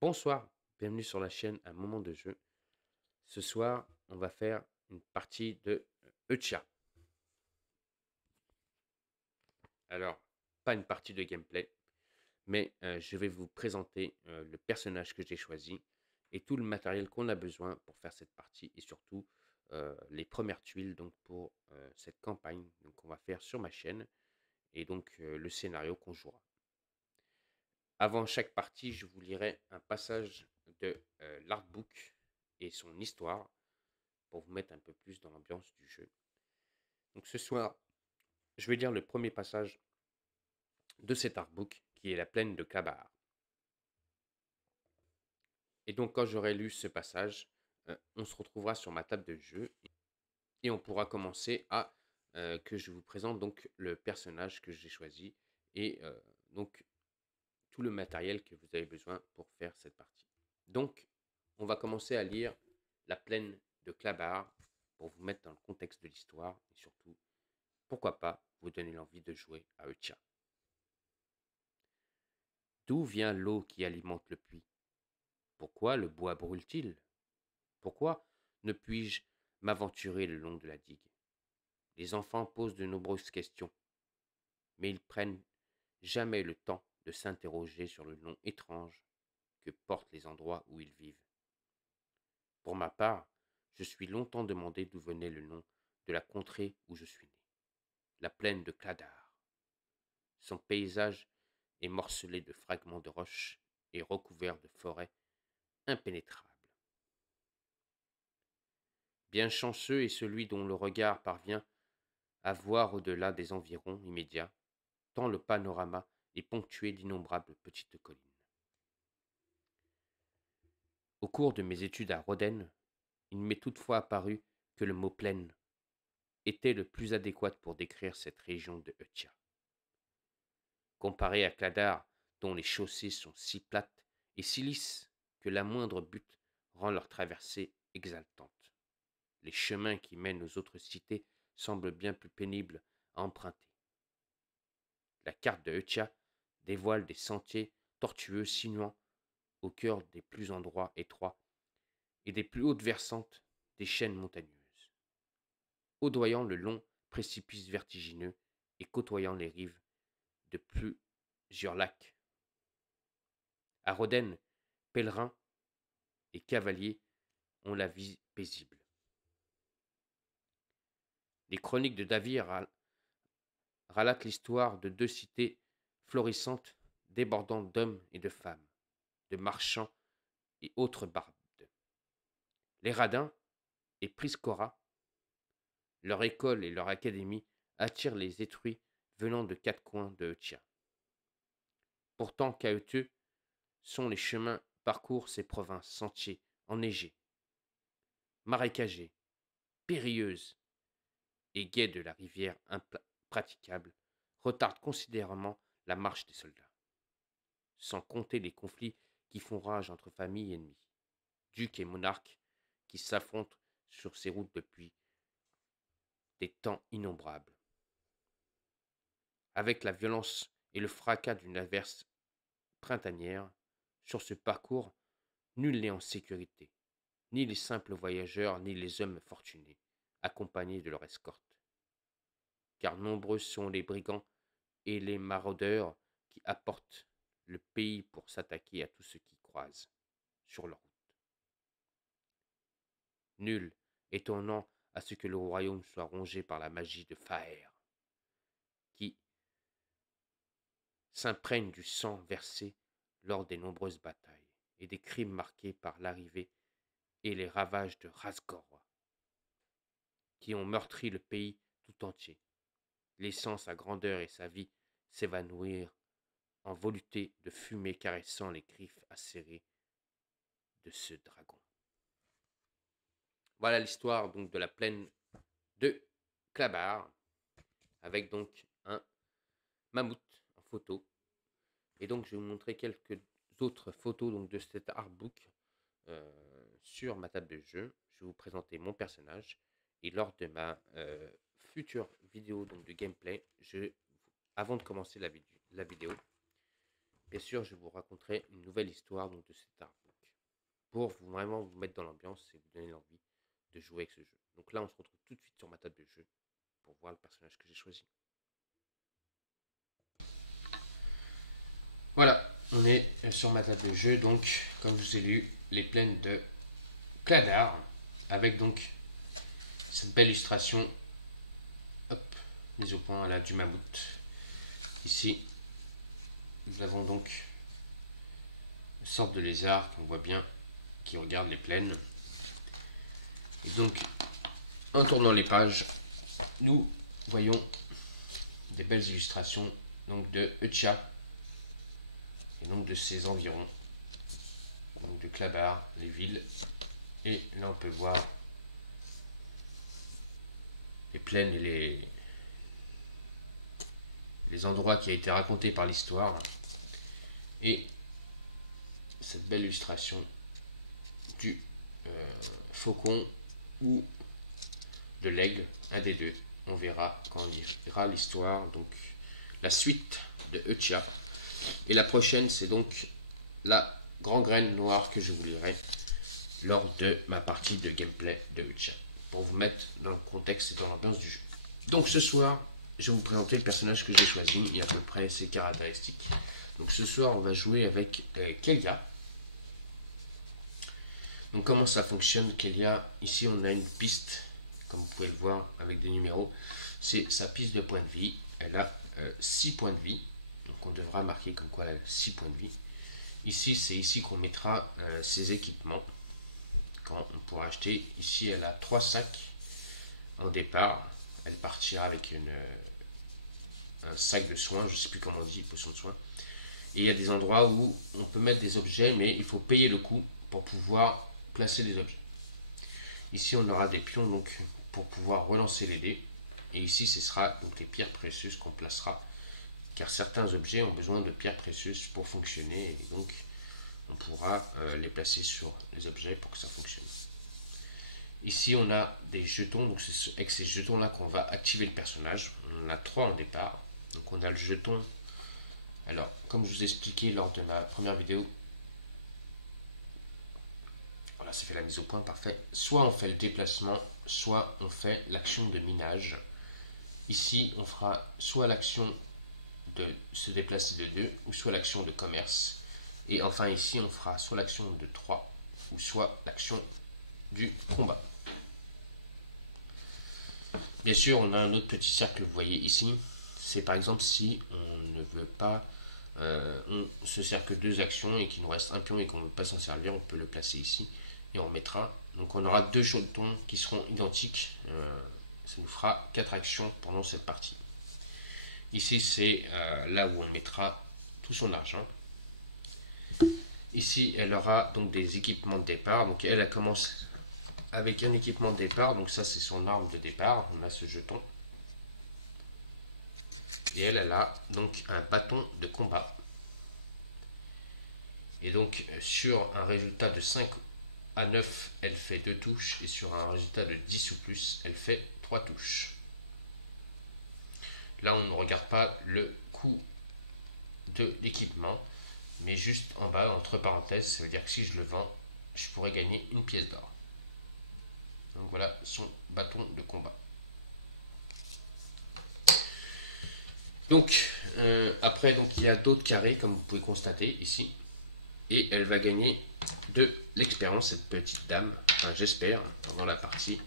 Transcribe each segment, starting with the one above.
Bonsoir, bienvenue sur la chaîne Un moment de jeu. Ce soir, on va faire une partie de Echia. Alors, pas une partie de gameplay, mais je vais vous présenter le personnage que j'ai choisi et tout le matériel qu'on a besoin pour faire cette partie et surtout les premières tuiles donc pour cette campagne qu'on va faire sur ma chaîne et donc le scénario qu'on jouera. Avant chaque partie, je vous lirai un passage de l'artbook et son histoire pour vous mettre un peu plus dans l'ambiance du jeu. Donc ce soir, je vais lire le premier passage de cet artbook qui est la plaine de Kabar. Et donc quand j'aurai lu ce passage, on se retrouvera sur ma table de jeu et on pourra commencer à que je vous présente donc le personnage que j'ai choisi et donc tout le matériel que vous avez besoin pour faire cette partie. Donc on va commencer à lire la plaine de Klabar pour vous mettre dans le contexte de l'histoire et surtout, pourquoi pas, vous donner l'envie de jouer à Echia. D'où vient l'eau qui alimente le puits? Pourquoi le bois brûle-t-il? Pourquoi ne puis-je m'aventurer le long de la digue? Les enfants posent de nombreuses questions, mais ils prennent jamais le temps de s'interroger sur le nom étrange que portent les endroits où ils vivent. Pour ma part, je suis longtemps demandé d'où venait le nom de la contrée où je suis né, la plaine de Cladar. Son paysage est morcelé de fragments de roches et recouvert de forêts impénétrables. Bien chanceux est celui dont le regard parvient à voir au-delà des environs immédiats, tant le panorama est ponctué d'innombrables petites collines. Au cours de mes études à Roden, il m'est toutefois apparu que le mot plaine était le plus adéquat pour décrire cette région de Echia. Comparé à Cladar, dont les chaussées sont si plates et si lisses que la moindre butte rend leur traversée exaltante. Les chemins qui mènent aux autres cités semblent bien plus pénibles à emprunter. La carte de Echia dévoile des sentiers tortueux sinuant au cœur des plus endroits étroits et des plus hautes versantes des chaînes montagneuses, audoyant le long précipice vertigineux et côtoyant les rives de plusieurs lacs. À Roden, pèlerins et cavaliers ont la vie paisible. Les chroniques de David relatent l'histoire de deux cités florissantes débordant d'hommes et de femmes, de marchands et autres bardes. Les radins et Priscora, leur école et leur académie attirent les étruits venant de quatre coins de Echia. Pourtant, cahouteux sont les chemins parcourent ces provinces, sentiers enneigés, marécagés, périlleuses et guets de la rivière impraticable retardent considérablement la marche des soldats, sans compter les conflits qui font rage entre familles ennemies, ducs et monarques qui s'affrontent sur ces routes depuis des temps innombrables. Avec la violence et le fracas d'une averse printanière, sur ce parcours, nul n'est en sécurité, ni les simples voyageurs, ni les hommes fortunés, accompagnés de leur escorte. Car nombreux sont les brigands et les maraudeurs qui apportent le pays pour s'attaquer à tout ce qui croisent sur leur route. Nul étonnant à ce que le royaume soit rongé par la magie de Faer, qui s'imprègne du sang versé lors des nombreuses batailles et des crimes marqués par l'arrivée et les ravages de Rasgor, qui ont meurtri le pays tout entier, laissant sa grandeur et sa vie s'évanouir en volupté de fumée caressant les griffes acérées de ce dragon. Voilà l'histoire donc de la plaine de Klabar, avec donc un mammouth en photo. Et donc je vais vous montrer quelques autres photos donc, de cet artbook sur ma table de jeu. Je vais vous présenter mon personnage. Et lors de ma future vidéo donc, de gameplay, avant de commencer la vidéo, bien sûr, je vous raconterai une nouvelle histoire donc, de cet artbook pour vraiment vous mettre dans l'ambiance et vous donner l'envie de jouer avec ce jeu. Donc là, on se retrouve tout de suite sur ma table de jeu pour voir le personnage que j'ai choisi. Voilà, on est sur ma table de jeu, donc comme je vous ai lu, les plaines de Cladar, avec donc cette belle illustration, hop, mise au point là du mammouth. Ici, nous avons donc une sorte de lézard qu'on voit bien, qui regarde les plaines. Et donc, en tournant les pages, nous voyons des belles illustrations donc de Utcha et donc de ses environs, donc de Cladar, les villes. Et là, on peut voir les plaines et les endroits qui a été racontés par l'histoire. Et cette belle illustration du faucon ou de l'aigle, un des deux. On verra quand on lira l'histoire, donc la suite de Utcha. Et la prochaine, c'est donc la grande graine noire que je vous lirai lors de ma partie de gameplay de Utcha, pour vous mettre dans le contexte et dans l'ambiance du jeu. Donc ce soir, je vais vous présenter le personnage que j'ai choisi et à peu près ses caractéristiques. Donc ce soir, on va jouer avec Kelia. Donc comment ça fonctionne, Kelia? Ici, on a une piste, comme vous pouvez le voir avec des numéros. C'est sa piste de points de vie. Elle a 6 points de vie. Donc on devra marquer comme quoi elle a 6 points de vie. Ici, c'est ici qu'on mettra ses équipements quand on pourra acheter. Ici, elle a 3 sacs en départ. Elle partira avec un sac de soins, je ne sais plus comment on dit, potion de soins. Et il y a des endroits où on peut mettre des objets, mais il faut payer le coup pour pouvoir placer des objets. Ici, on aura des pions donc pour pouvoir relancer les dés. Et ici, ce sera donc les pierres précieuses qu'on placera, car certains objets ont besoin de pierres précieuses pour fonctionner, et donc on pourra les placer sur les objets pour que ça fonctionne. Ici, on a des jetons, donc c'est avec ces jetons-là qu'on va activer le personnage. On en a 3 en départ. Donc on a le jeton. Alors, comme je vous ai expliqué lors de ma première vidéo, voilà, c'est fait la mise au point, parfait. Soit on fait le déplacement, soit on fait l'action de minage. Ici, on fera soit l'action de se déplacer de 2, ou soit l'action de commerce. Et enfin ici, on fera soit l'action de 3, ou soit l'action du combat. Bien sûr, on a un autre petit cercle, vous voyez ici. C'est par exemple si on ne veut pas, on se sert que 2 actions et qu'il nous reste un pion et qu'on ne veut pas s'en servir, on peut le placer ici et on mettra. Donc on aura 2 jetons qui seront identiques. Ça nous fera 4 actions pendant cette partie. Ici, c'est là où on mettra tout son argent. Ici, elle aura donc des équipements de départ. Donc elle commence avec un équipement de départ. Donc ça, c'est son arme de départ. On a ce jeton. Et elle a donc un bâton de combat. Et donc, sur un résultat de 5 à 9, elle fait 2 touches. Et sur un résultat de 10 ou plus, elle fait 3 touches. Là, on ne regarde pas le coût de l'équipement, mais juste en bas, entre parenthèses, ça veut dire que si je le vends, je pourrais gagner une pièce d'or. Donc voilà son bâton de combat. Donc, après, donc, il y a d'autres carrés, comme vous pouvez constater ici. Et elle va gagner de l'expérience, cette petite dame, enfin j'espère, pendant la partie.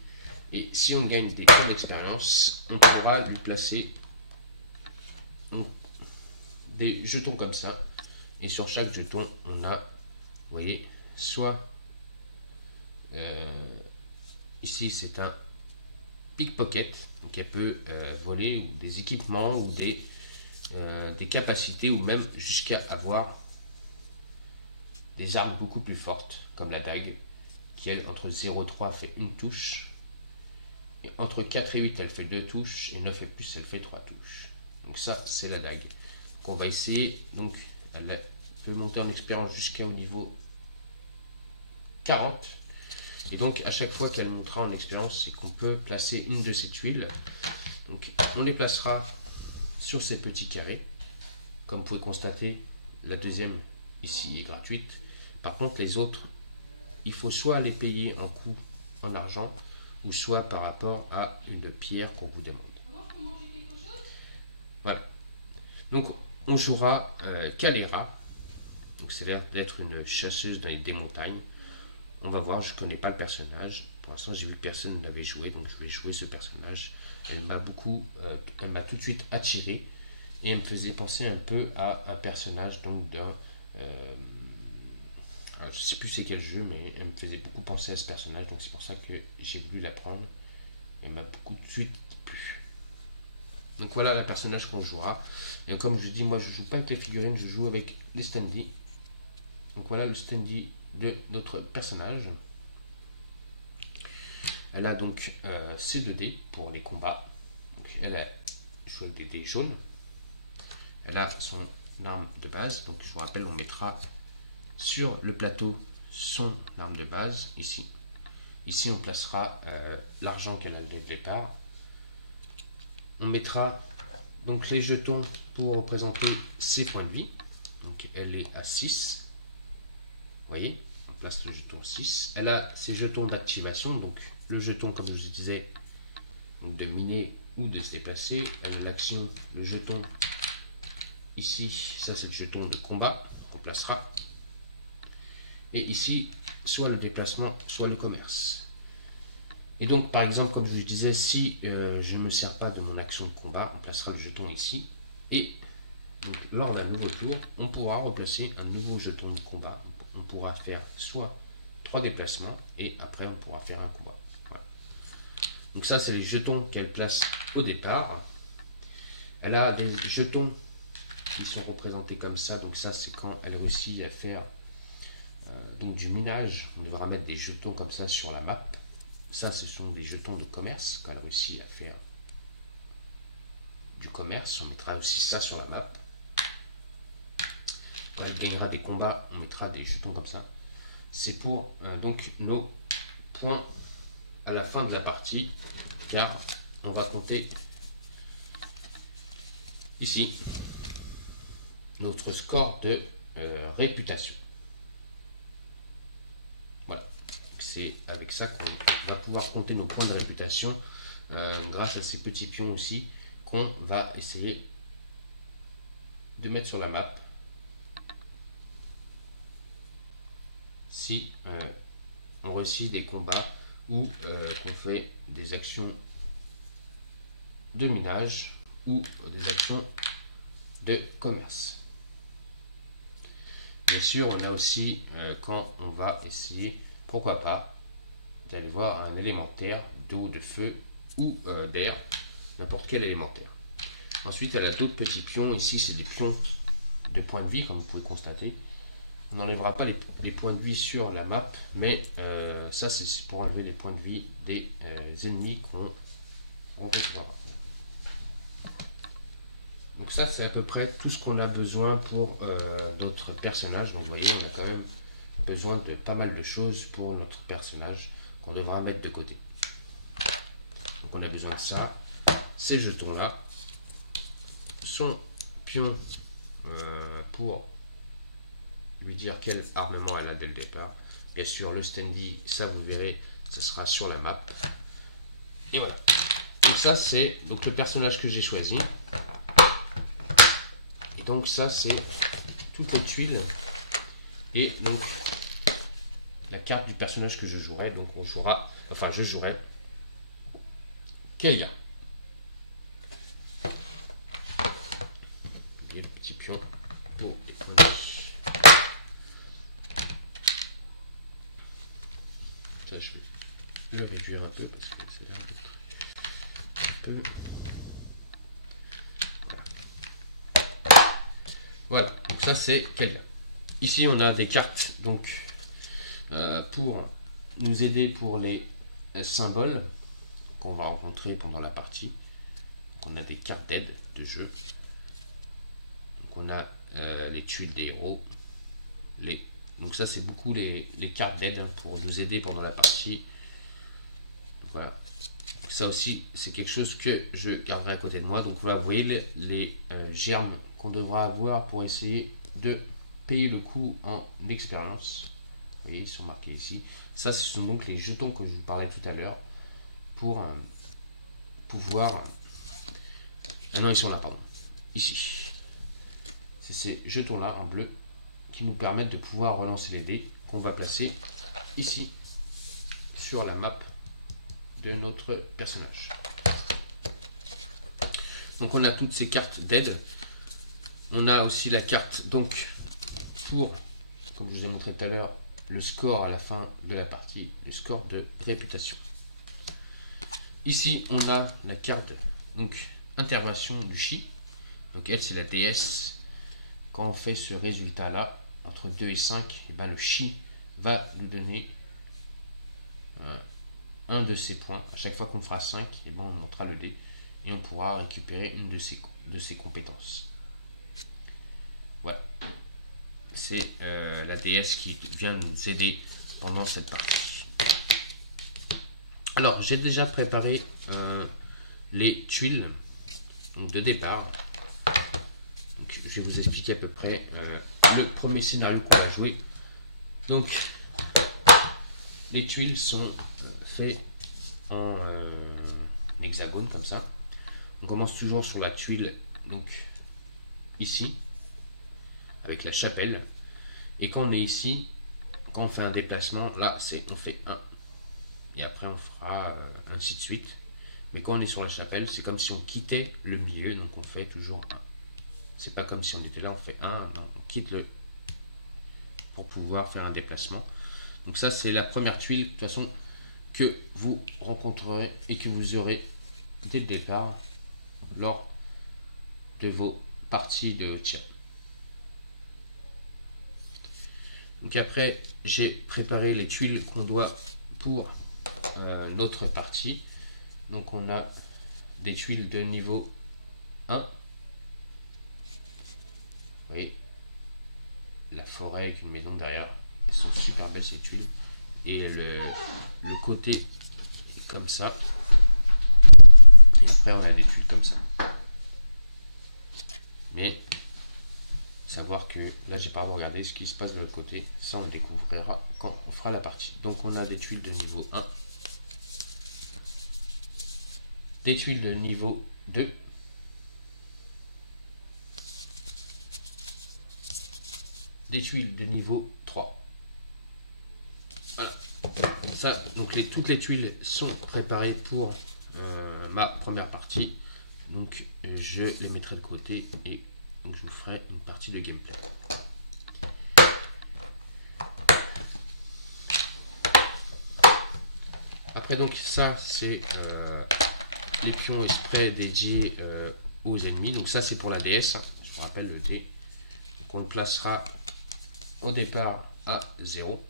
Et si on gagne des points d'expérience, on pourra lui placer des jetons comme ça. Et sur chaque jeton, on a, vous voyez, soit ici c'est un pickpocket, donc elle peut voler ou des équipements ou des capacités ou même jusqu'à avoir des armes beaucoup plus fortes comme la dague qui elle entre 0 et 3 fait une touche et entre 4 et 8 elle fait 2 touches et 9 et plus elle fait 3 touches. Donc ça c'est la dague. Donc on va essayer, donc elle peut monter en expérience jusqu'au niveau 40. Et donc à chaque fois qu'elle montera en expérience, c'est qu'on peut placer une de ces tuiles. Donc on les placera sur ces petits carrés. Comme vous pouvez constater, la deuxième ici est gratuite. Par contre, les autres, il faut soit les payer en coût en argent, ou soit par rapport à une pierre qu'on vous demande. Voilà. Donc, on jouera Kalera. Donc, c'est l'air d'être une chasseuse dans des montagnes. On va voir, je ne connais pas le personnage. Pour l'instant, j'ai vu que personne n'avait joué, donc je vais jouer ce personnage. Elle m'a tout de suite attiré et elle me faisait penser un peu à un personnage donc d'un, je ne sais plus c'est quel jeu, mais elle me faisait beaucoup penser à ce personnage, donc c'est pour ça que j'ai voulu la prendre. Elle m'a beaucoup de suite plu. Donc voilà le personnage qu'on jouera. Et comme je vous dis, moi je joue pas avec les figurines, je joue avec les standees. Donc voilà le standee de notre personnage. Elle a donc ses 2 dés pour les combats. Donc elle a joué avec des dés jaunes. Elle a son arme de base. Donc je vous rappelle, on mettra sur le plateau son arme de base ici. Ici on placera l'argent qu'elle a dès le départ. On mettra donc les jetons pour représenter ses points de vie. Donc elle est à 6. Vous voyez, on place le jeton 6. Elle a ses jetons d'activation. Donc le jeton, comme je vous disais, de miner ou de se déplacer. Elle a l'action, le jeton ici. Ça c'est le jeton de combat qu'on placera. Et ici, soit le déplacement, soit le commerce. Et donc, par exemple, comme je vous disais, si je ne me sers pas de mon action de combat, on placera le jeton ici. Et donc, lors d'un nouveau tour, on pourra replacer un nouveau jeton de combat. On pourra faire soit 3 déplacements et après on pourra faire un combat. Voilà. Donc ça, c'est les jetons qu'elle place au départ. Elle a des jetons qui sont représentés comme ça. Donc ça, c'est quand elle réussit à faire donc du minage. On devra mettre des jetons comme ça sur la map. Ça, ce sont des jetons de commerce. Quand elle réussit à faire du commerce, on mettra aussi ça sur la map. Quand elle gagnera des combats, on mettra des jetons comme ça. C'est pour donc nos points à la fin de la partie, car on va compter ici notre score de réputation. Voilà, c'est avec ça qu'on va pouvoir compter nos points de réputation grâce à ces petits pions aussi qu'on va essayer de mettre sur la map. Si on réussit des combats ou qu'on fait des actions de minage ou des actions de commerce. Bien sûr, on a aussi quand on va essayer, pourquoi pas, d'aller voir un élémentaire d'eau, de feu ou d'air, n'importe quel élémentaire. Ensuite, elle a d'autres petits pions. Ici, c'est des pions de points de vie, comme vous pouvez constater. On n'enlèvera pas les points de vie sur la map, mais ça c'est pour enlever les points de vie des ennemis qu'on rencontrera. Donc ça c'est à peu près tout ce qu'on a besoin pour notre personnage. Donc vous voyez, on a quand même besoin de pas mal de choses pour notre personnage qu'on devra mettre de côté. Donc on a besoin de ça, ces jetons là, son pion pour lui dire quel armement elle a dès le départ. Bien sûr, le standee, ça vous verrez, ça sera sur la map. Et voilà. Donc ça, c'est donc le personnage que j'ai choisi. Et donc ça, c'est toutes les tuiles. Et donc, la carte du personnage que je jouerai. Donc on jouera, enfin je jouerai Kelia. Oubliez le petit pion pour les points de vie. Ça, je vais le réduire un peu parce que ça a l'air d'être un peu. Voilà, donc ça c'est Kelia. Ici on a des cartes donc pour nous aider pour les symboles qu'on va rencontrer pendant la partie. Donc, on a des cartes d'aide de jeu. Donc on a les tuiles des héros, donc ça c'est beaucoup les cartes d'aide pour nous aider pendant la partie. Donc voilà. Ça aussi c'est quelque chose que je garderai à côté de moi. Donc voilà, vous voyez les germes qu'on devra avoir pour essayer de payer le coup en expérience. Vous voyez, ils sont marqués ici. Ça, ce sont donc les jetons que je vous parlais tout à l'heure pour pouvoir... Ah non, ils sont là, pardon. Ici. C'est ces jetons-là en bleu qui nous permettent de pouvoir relancer les dés qu'on va placer ici sur la map de notre personnage. Donc on a toutes ces cartes d'aide. On a aussi la carte donc pour, comme je vous ai montré tout à l'heure, le score à la fin de la partie, le score de réputation. Ici on a la carte donc intervention du chi. Donc elle c'est la déesse. Quand on fait ce résultat là entre 2 et 5, et ben le chi va nous donner un de ces points. À chaque fois qu'on fera 5, et ben on montera le dé et on pourra récupérer une de ses compétences. Voilà. C'est la déesse qui vient nous aider pendant cette partie. Alors, j'ai déjà préparé les tuiles donc de départ. Donc, je vais vous expliquer à peu près le premier scénario qu'on va jouer. Donc, les tuiles sont faites en hexagone comme ça. On commence toujours sur la tuile, donc ici, avec la chapelle. Et quand on est ici, quand on fait un déplacement, là, on fait 1. Et après, on fera ainsi de suite. Mais quand on est sur la chapelle, c'est comme si on quittait le milieu, donc on fait toujours 1. C'est pas comme si on était là, on fait 1, non, on quitte le... pour pouvoir faire un déplacement. Donc ça, c'est la première tuile, de toute façon, que vous rencontrerez et que vous aurez dès le départ lors de vos parties de tir. Donc après, j'ai préparé les tuiles qu'on doit pour notre partie. Donc on a des tuiles de niveau 1. Vous voyez, la forêt avec une maison derrière. Elles sont super belles ces tuiles. Et le côté est comme ça. Et après on a des tuiles comme ça. Mais savoir que là j'ai pas regardé ce qui se passe de l'autre côté. Ça on le découvrira quand on fera la partie. Donc on a des tuiles de niveau 1. Des tuiles de niveau 2. Des tuiles de niveau 3. Voilà. Ça, donc toutes les tuiles sont préparées pour ma première partie. Donc je les mettrai de côté et donc je vous ferai une partie de gameplay. Après donc ça c'est les pions et sprays dédiés aux ennemis. Donc ça c'est pour la DS. Je vous rappelle le dé. Donc on le placera au départ à 0.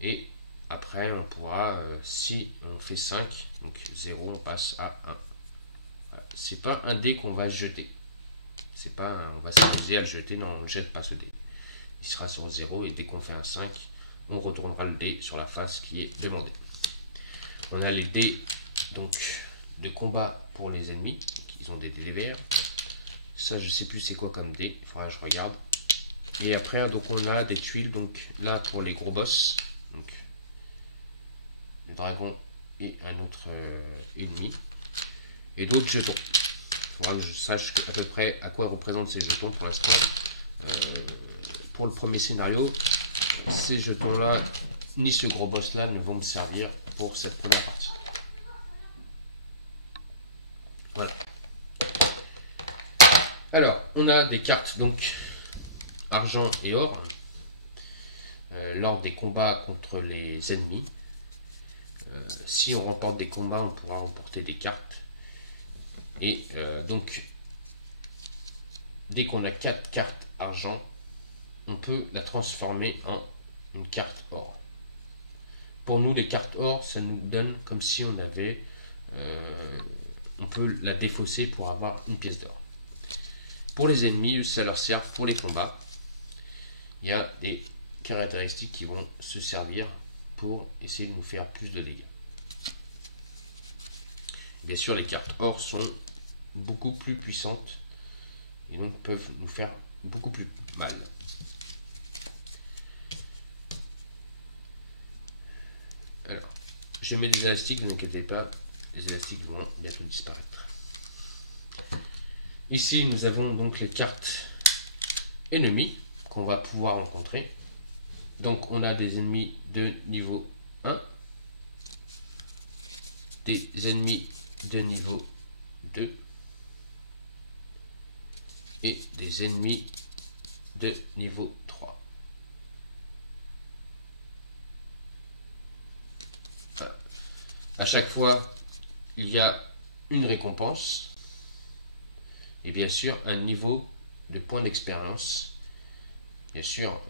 Et après on pourra, si on fait 5, donc 0 on passe à 1. Voilà. C'est pas un dé qu'on va jeter. C'est pas on va s'amuser à le jeter, non on ne jette pas ce dé. Il sera sur 0 et dès qu'on fait un 5, on retournera le dé sur la face qui est demandée. On a les dés donc de combat pour les ennemis, ils ont des dés verts. Ça je sais plus c'est quoi comme dé, il faudra que je regarde. Et après donc on a des tuiles donc là pour les gros boss, donc le dragon et un autre ennemi, et d'autres jetons. Il faudra que je sache à peu près à quoi représentent ces jetons pour l'instant. Pour le premier scénario, ces jetons là ni ce gros boss là ne vont me servir pour cette première partie. Voilà. Alors, on a des cartes donc argent et or lors des combats contre les ennemis. Si on remporte des combats, on pourra remporter des cartes. Et donc, dès qu'on a 4 cartes argent, on peut la transformer en une carte or. Pour nous, les cartes or, ça nous donne comme si on avait... on peut la défausser pour avoir une pièce d'or. Pour les ennemis, ça leur sert pour les combats. Il y a des caractéristiques qui vont se servir pour essayer de nous faire plus de dégâts. Bien sûr, les cartes or sont beaucoup plus puissantes et donc peuvent nous faire beaucoup plus mal. Alors, je mets des élastiques, ne vous inquiétez pas, les élastiques vont bientôt disparaître. Ici, nous avons donc les cartes ennemis qu'on va pouvoir rencontrer. Donc, on a des ennemis de niveau 1, des ennemis de niveau 2 et des ennemis de niveau 3. Enfin, à chaque fois, il y a une récompense et bien sûr un niveau de points d'expérience. Bien sûr,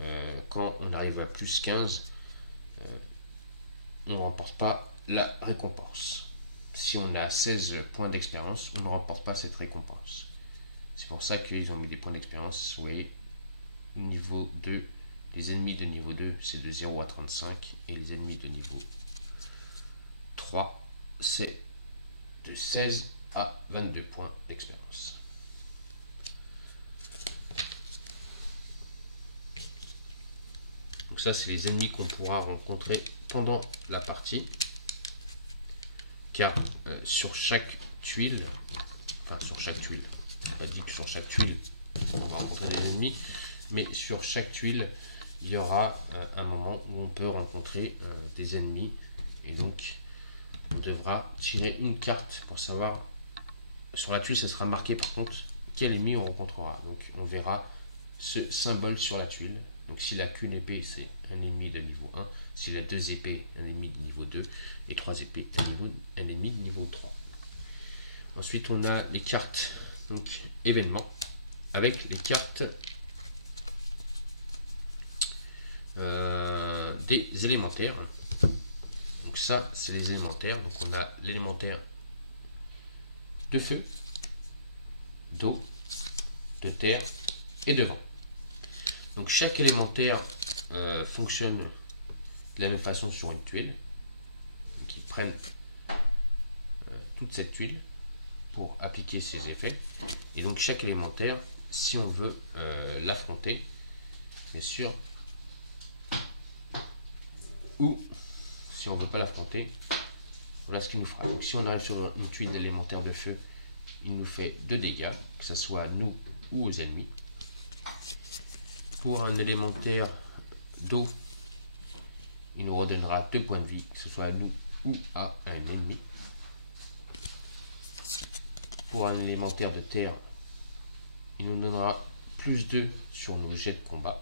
quand on arrive à plus 15, on ne remporte pas la récompense. Si on a 16 points d'expérience, on ne remporte pas cette récompense. C'est pour ça qu'ils ont mis des points d'expérience. Vous voyez, niveau 2, les ennemis de niveau 2, c'est de 0 à 35. Et les ennemis de niveau 3, c'est de 16 à 22 points d'expérience. Donc ça, c'est les ennemis qu'on pourra rencontrer pendant la partie. Car sur chaque tuile, on pas dit que sur chaque tuile on va rencontrer des ennemis, mais sur chaque tuile il y aura un moment où on peut rencontrer des ennemis, et donc on devra tirer une carte pour savoir, sur la tuile ça sera marqué par contre quel ennemi on rencontrera. Donc on verra ce symbole sur la tuile. Donc s'il n'a qu'une épée, c'est un ennemi de niveau 1. S'il a 2 épées, un ennemi de niveau 2. Et 3 épées, un ennemi de niveau 3. Ensuite, on a les cartes donc événements avec les cartes des élémentaires. Donc ça, c'est les élémentaires. Donc on a l'élémentaire de feu, d'eau, de terre et de vent. Donc chaque élémentaire fonctionne de la même façon sur une tuile. Donc ils prennent toute cette tuile pour appliquer ces effets. Et donc chaque élémentaire, si on veut l'affronter, bien sûr, ou si on ne veut pas l'affronter, voilà ce qu'il nous fera. Donc si on arrive sur une tuile d'élémentaire de feu, il nous fait 2 dégâts, que ce soit à nous ou aux ennemis. Pour un élémentaire d'eau, il nous redonnera 2 points de vie, que ce soit à nous ou à un ennemi. Pour un élémentaire de terre, il nous donnera plus 2 sur nos jets de combat.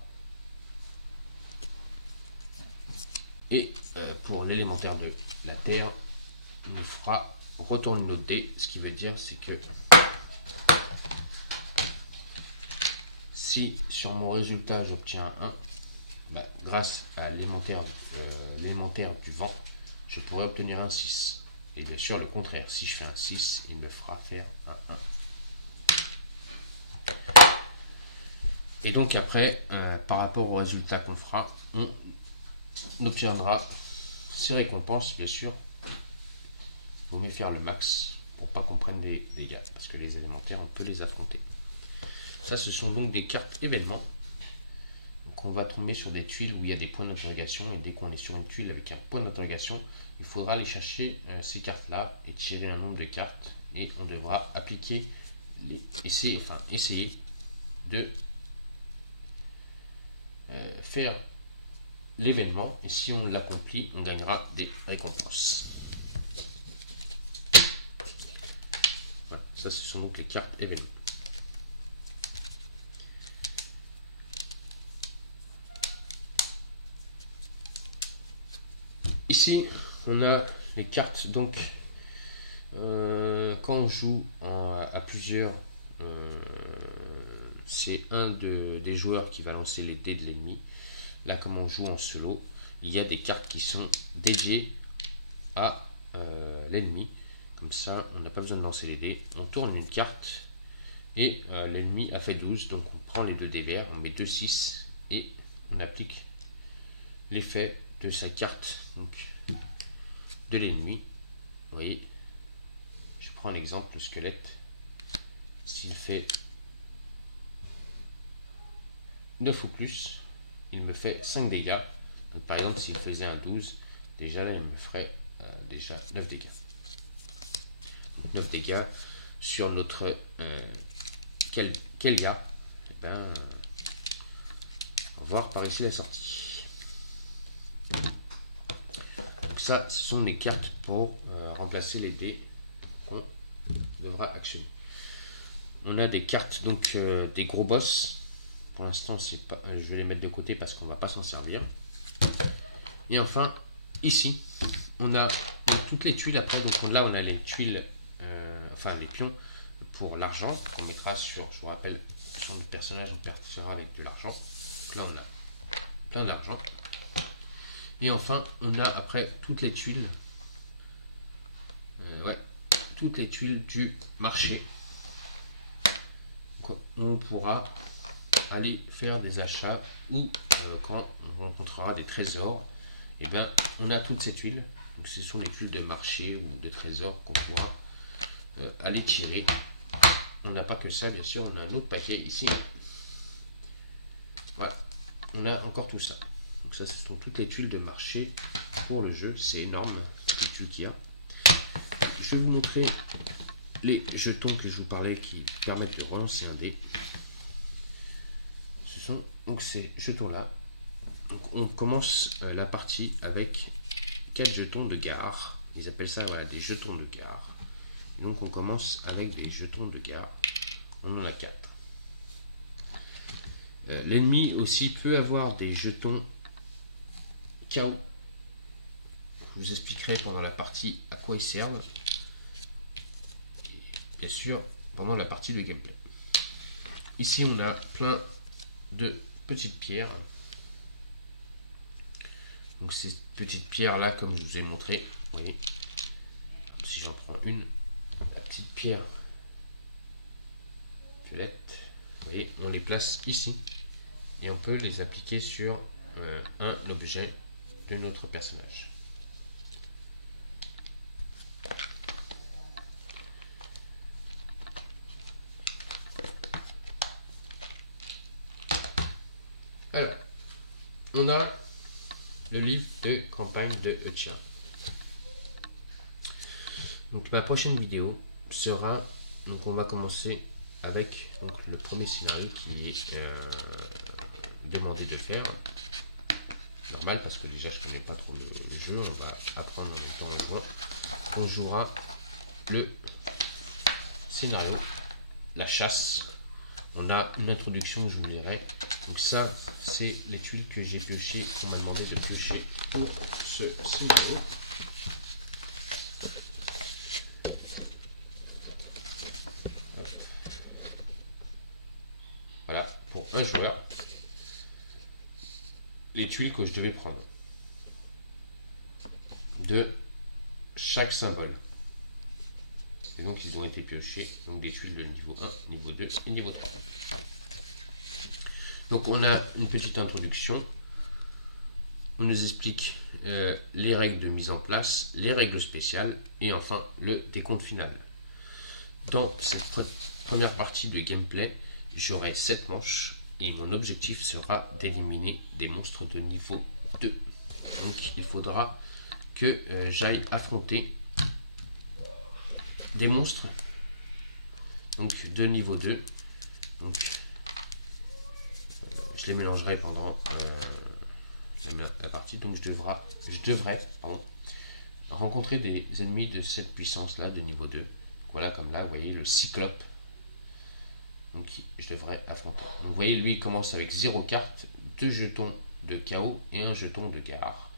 Et pour l'élémentaire de la terre, il nous fera retourner notre dé, ce qui veut dire c'est que si sur mon résultat j'obtiens un 1, grâce à l'élémentaire du vent, je pourrais obtenir un 6. Et bien sûr le contraire, si je fais un 6, il me fera faire un 1. Et donc après, par rapport au résultat qu'on fera, on obtiendra ces récompenses. Bien sûr, il vaut mieux faire le max pour pas qu'on prenne des dégâts, parce que les élémentaires, on peut les affronter. Ça, ce sont donc des cartes événements. Donc on va tomber sur des tuiles où il y a des points d'interrogation, et dès qu'on est sur une tuile avec un point d'interrogation, il faudra aller chercher ces cartes-là et tirer un nombre de cartes, et on devra appliquer essayer de faire l'événement, et si on l'accomplit, on gagnera des récompenses. Voilà, ça ce sont donc les cartes événements. Ici, on a les cartes, donc quand on joue à plusieurs, c'est un des joueurs qui va lancer les dés de l'ennemi. Là, comme on joue en solo, il y a des cartes qui sont dédiées à l'ennemi. Comme ça, on n'a pas besoin de lancer les dés. On tourne une carte et l'ennemi a fait 12. Donc on prend les 2 dés verts, on met 2 6 et on applique l'effet de sa carte donc, de l'ennemi. Vous voyez, je prends un exemple, le squelette. S'il fait 9 ou plus, il me fait 5 dégâts. Donc, par exemple, s'il faisait un 12, déjà là, il me ferait déjà 9 dégâts. Donc, 9 dégâts sur notre Kelia. Et ben, on va voir par ici la sortie. Donc ça, ce sont les cartes pour remplacer les dés qu'on devra actionner. On a des cartes, donc des gros boss. Pour l'instant, c'est pas, je vais les mettre de côté parce qu'on va pas s'en servir. Et enfin, ici, on a donc, toutes les tuiles après. Donc là, on a les tuiles, enfin les pions pour l'argent qu'on mettra sur, je vous rappelle, sur le personnage, on partira avec de l'argent. Donc là, on a plein d'argent. Et enfin, on a après toutes les tuiles, toutes les tuiles du marché. Donc, on pourra aller faire des achats ou quand on rencontrera des trésors, et ben on a toutes ces tuiles. Donc ce sont les tuiles de marché ou de trésors qu'on pourra aller tirer. On n'a pas que ça, bien sûr, on a un autre paquet ici. Voilà, on a encore tout ça. Donc ça, ce sont toutes les tuiles de marché pour le jeu. C'est énorme, les tuiles qu'il y a. Je vais vous montrer les jetons que je vous parlais qui permettent de relancer un dé. Ce sont donc ces jetons là. Donc on commence la partie avec 4 jetons de gare. Ils appellent ça voilà, des jetons de gare. Et donc on commence avec des jetons de gare. On en a 4. L'ennemi aussi peut avoir des jetons KO. Je vous expliquerai pendant la partie à quoi ils servent. Et bien sûr, pendant la partie de gameplay. Ici, on a plein de petites pierres. Donc ces petites pierres là, comme je vous ai montré, vous voyez, si j'en prends une, la petite pierre violette, vous voyez, on les place ici et on peut les appliquer sur un objet de notre personnage. Alors, on a le livre de campagne de Echia. Donc ma prochaine vidéo sera, donc on va commencer avec donc, le premier scénario qui est demandé de faire. Normal parce que déjà je connais pas trop le jeu, on va apprendre en même temps en jouant. On jouera le scénario, la chasse. On a une introduction, je vous lirai. Donc ça, c'est les tuiles que j'ai piochées, qu'on m'a demandé de piocher pour ce scénario. Voilà, pour un joueur, les tuiles que je devais prendre de chaque symbole. Et donc ils ont été piochés, donc des tuiles de niveau 1, niveau 2 et niveau 3. Donc on a une petite introduction. On nous explique les règles de mise en place, les règles spéciales et enfin le décompte final. Dans cette première partie de gameplay, j'aurai 7 manches et mon objectif sera d'éliminer des monstres de niveau 2. Donc il faudra que j'aille affronter des monstres donc de niveau 2. Donc je les mélangerai pendant la partie. Donc je devrais rencontrer des ennemis de cette puissance là de niveau 2. Voilà, comme là vous voyez le cyclope. Donc je devrais affronter. Donc vous voyez, lui il commence avec 0 carte, 2 jetons de KO et 1 jeton de gare.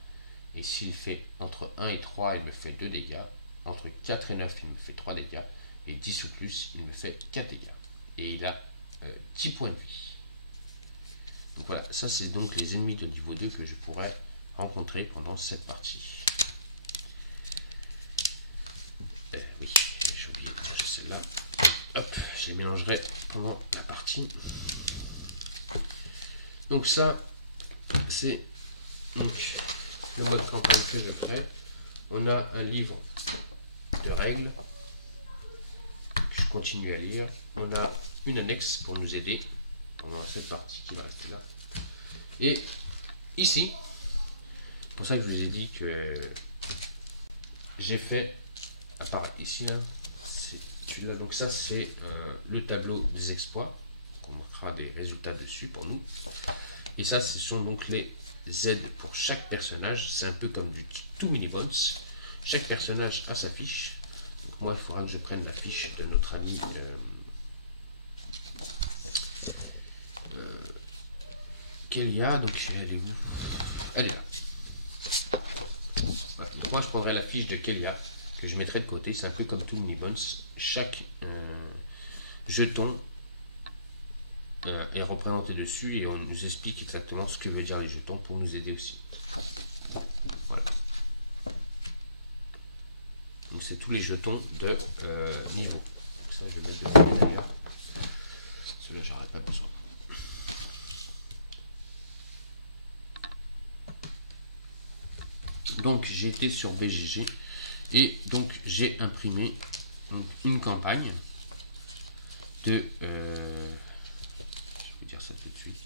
Et s'il fait entre 1 et 3, il me fait 2 dégâts. Entre 4 et 9, il me fait 3 dégâts. Et 10 ou plus, il me fait 4 dégâts. Et il a 10 points de vie. Donc voilà, ça c'est donc les ennemis de niveau 2 que je pourrais rencontrer pendant cette partie. Oui, j'ai oublié de ranger celle-là. Hop, je les mélangerai pendant la partie. Donc ça, c'est donc le mode campagne que je ferai. On a un livre de règles que je continue à lire. On a une annexe pour nous aider. On a cette partie qui va rester là. Et ici, c'est pour ça que je vous ai dit que j'ai fait, à part ici, là, c'est celui-là. Donc ça, c'est le tableau des exploits. On mettra des résultats dessus pour nous. Et ça, ce sont donc les Z pour chaque personnage. C'est un peu comme du tout mini bones. Chaque personnage a sa fiche. Donc moi, il faudra que je prenne la fiche de notre ami Kelia. Donc elle est où? Elle est là. Voilà. Donc moi, je prendrai la fiche de Kelia que je mettrai de côté. C'est un peu comme tout mini bones. Chaque jeton est représenté dessus et on nous explique exactement ce que veut dire les jetons pour nous aider aussi. Voilà. Donc c'est tous les jetons de niveau. Donc ça je vais mettre de côté d'ailleurs. Celui-là j'aurais pas besoin. Donc j'ai été sur BGG et donc j'ai imprimé donc, une campagne de je vais vous dire ça tout de suite.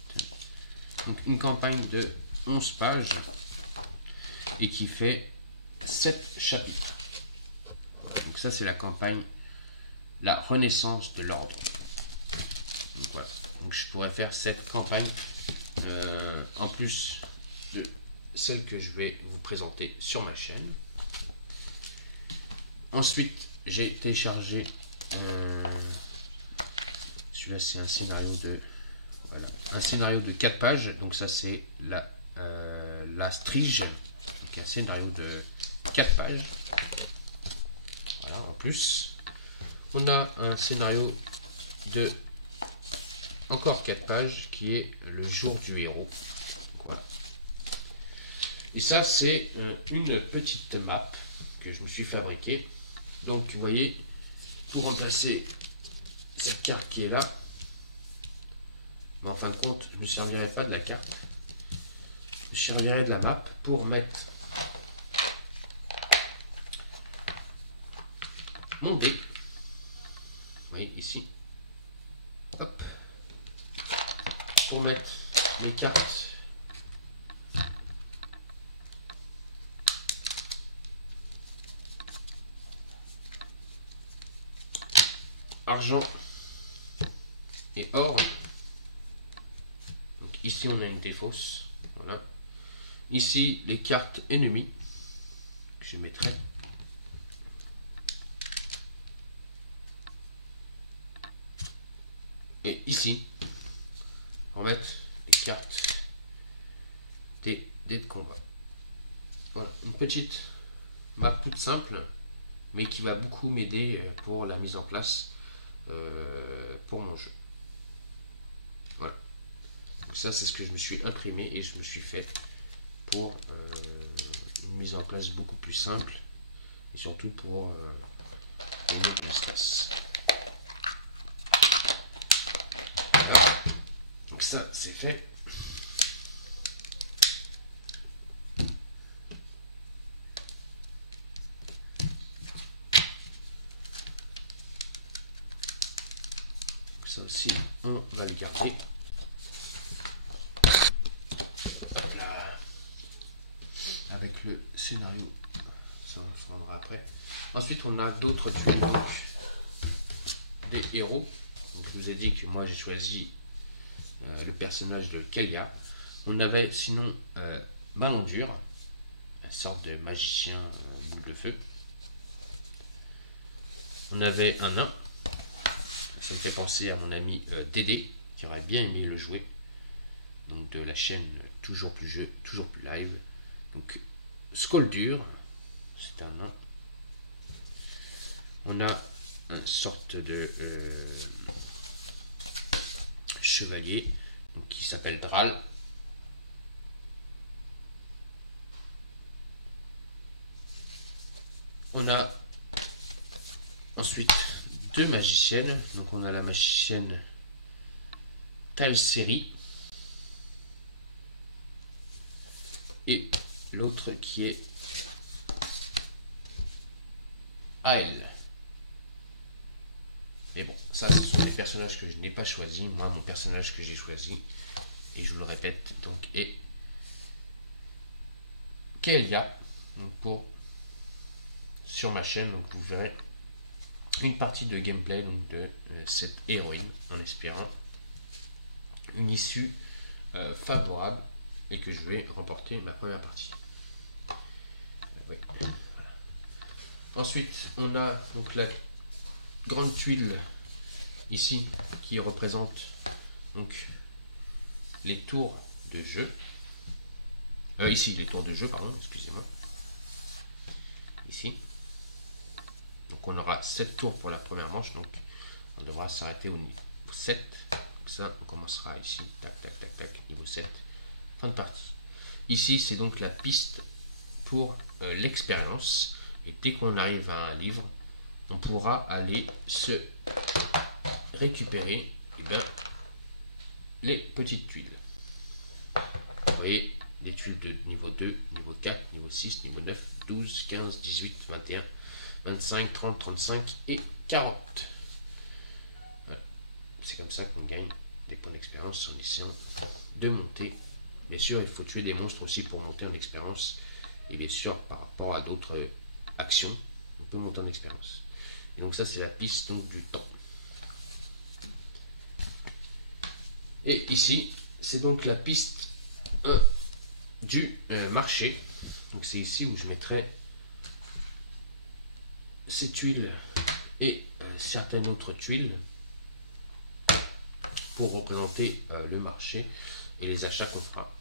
Donc une campagne de 11 pages et qui fait 7 chapitres. Donc ça c'est la campagne La Renaissance de l'Ordre. Donc voilà. Donc je pourrais faire cette campagne en plus de celle que je vais vous présenter sur ma chaîne. Ensuite j'ai téléchargé celui-là c'est un scénario de voilà, un scénario de 4 pages. Donc ça c'est la Strige. Donc un scénario de 4 pages. Voilà, en plus on a un scénario de encore 4 pages qui est le jour du héros. Donc, voilà. Et ça c'est une petite map que je me suis fabriquée. Donc vous voyez, pour remplacer cette carte qui est là, mais en fin de compte je ne me servirai pas de la carte, je me servirai de la map pour mettre mon dé. Vous voyez ici, hop, pour mettre mes cartes argent et or. Donc ici on a une défausse, voilà. Ici les cartes ennemies que je mettrai. Et ici on va mettre les cartes des dés de combat. Voilà, une petite map toute simple, mais qui va beaucoup m'aider pour la mise en place pour mon jeu. Voilà. Donc ça c'est ce que je me suis imprimé et je me suis fait pour une mise en place beaucoup plus simple et surtout pour gagner de l'espace. Voilà. Donc ça c'est fait. Ça aussi, on va le garder. Hop là. Avec le scénario, ça on le prendra après. Ensuite, on a d'autres tuiles, donc des héros. Donc, je vous ai dit que moi j'ai choisi le personnage de Kelia. On avait sinon Malandur, une sorte de magicien boule de feu. On avait un nain. Ça me fait penser à mon ami Dédé, qui aurait bien aimé le jouer. Donc de la chaîne Toujours plus jeu, toujours plus live. Donc Skoldur, c'est un nain. On a une sorte de chevalier donc, qui s'appelle Dral. On a ensuite deux magiciennes. Donc on a la magicienne Talseri et l'autre qui est Ael. Mais bon, ça, ce sont des personnages que je n'ai pas choisis. Moi, mon personnage que j'ai choisi, et je vous le répète, donc, est Kelia. Donc, sur ma chaîne, donc, vous verrez une partie de gameplay donc, de cette héroïne, en espérant une issue favorable et que je vais remporter ma première partie. Oui. Voilà. Ensuite, on a donc la grande tuile ici qui représente donc les tours de jeu. Ici, les tours de jeu, pardon, excusez-moi. Ici. Donc on aura 7 tours pour la première manche, donc on devra s'arrêter au niveau 7. Donc ça, on commencera ici, tac, tac, tac, tac, niveau 7, fin de partie. Ici, c'est donc la piste pour l'expérience. Et dès qu'on arrive à un livre, on pourra aller se récupérer les petites tuiles. Vous voyez, des tuiles de niveau 2, niveau 4, niveau 6, niveau 9, 12, 15, 18, 21, 25, 30, 35 et 40. Voilà. C'est comme ça qu'on gagne des points d'expérience en essayant de monter. Bien sûr, il faut tuer des monstres aussi pour monter en expérience. Et bien sûr, par rapport à d'autres actions, on peut monter en expérience. Et donc ça, c'est la piste donc, du temps. Et ici, c'est donc la piste 1 du marché. Donc c'est ici où je mettrai ces tuiles et certaines autres tuiles pour représenter le marché et les achats qu'on fera.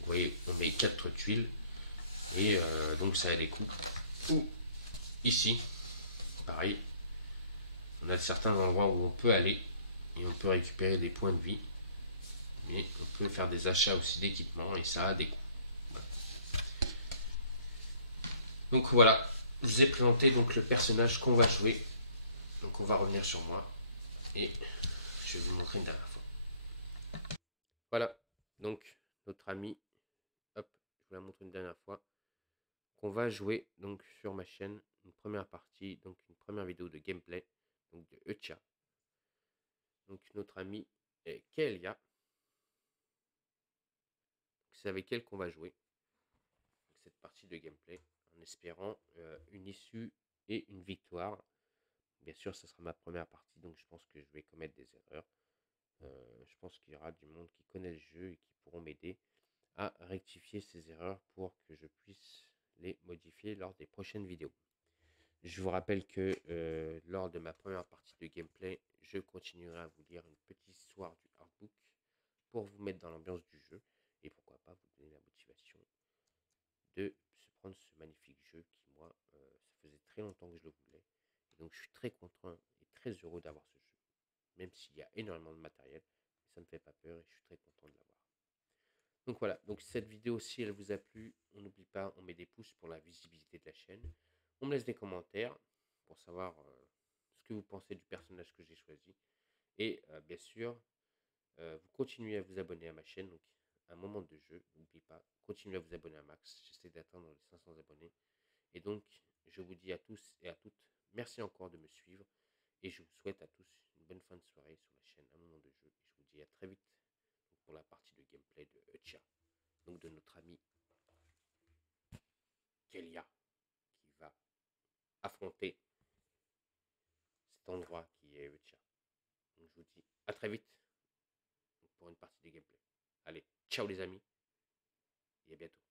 Vous voyez, on met 4 tuiles et donc ça a des coûts. Ou ici, pareil, on a certains endroits où on peut aller et on peut récupérer des points de vie, mais on peut faire des achats aussi d'équipements et ça a des coûts. Voilà. Donc voilà, je vous ai présenté donc le personnage qu'on va jouer. Donc on va revenir sur moi et je vais vous montrer une dernière fois. Voilà, donc notre ami, hop, je vous la montre une dernière fois, qu'on va jouer donc sur ma chaîne, une première partie, donc une première vidéo de gameplay, donc de Echia. Donc notre ami est Kelia. C'est avec elle qu'on va jouer cette partie de gameplay en espérant une issue et une victoire. Bien sûr, ce sera ma première partie, donc je pense que je vais commettre des erreurs. Je pense qu'il y aura du monde qui connaît le jeu et qui pourront m'aider à rectifier ces erreurs pour que je puisse les modifier lors des prochaines vidéos. Je vous rappelle que lors de ma première partie de gameplay, je continuerai à vous lire une petite histoire du artbook pour vous mettre dans l'ambiance du jeu et pourquoi pas vous donner la motivation de se prendre ce magnifique jeu qui, moi, ça faisait très longtemps que je le voulais. Et donc, je suis très content et très heureux d'avoir ce jeu. Même s'il y a énormément de matériel, ça ne me fait pas peur et je suis très content de l'avoir. Donc voilà, donc cette vidéo, si elle vous a plu, on n'oublie pas, on met des pouces pour la visibilité de la chaîne. On me laisse des commentaires pour savoir ce que vous pensez du personnage que j'ai choisi. Et bien sûr, vous continuez à vous abonner à ma chaîne. Donc, un moment de jeu, n'oubliez pas, continuez à vous abonner à max. J'essaie d'atteindre les 500 abonnés. Et donc, je vous dis à tous et à toutes, merci encore de me suivre. Et je vous souhaite à tous une bonne fin de soirée sur la chaîne Un moment de jeu. Et je vous dis à très vite pour la partie de gameplay de Echia. Donc de notre ami Kelia qui va affronter cet endroit qui est Echia. Donc je vous dis à très vite pour une partie de gameplay. Allez, ciao les amis et à bientôt.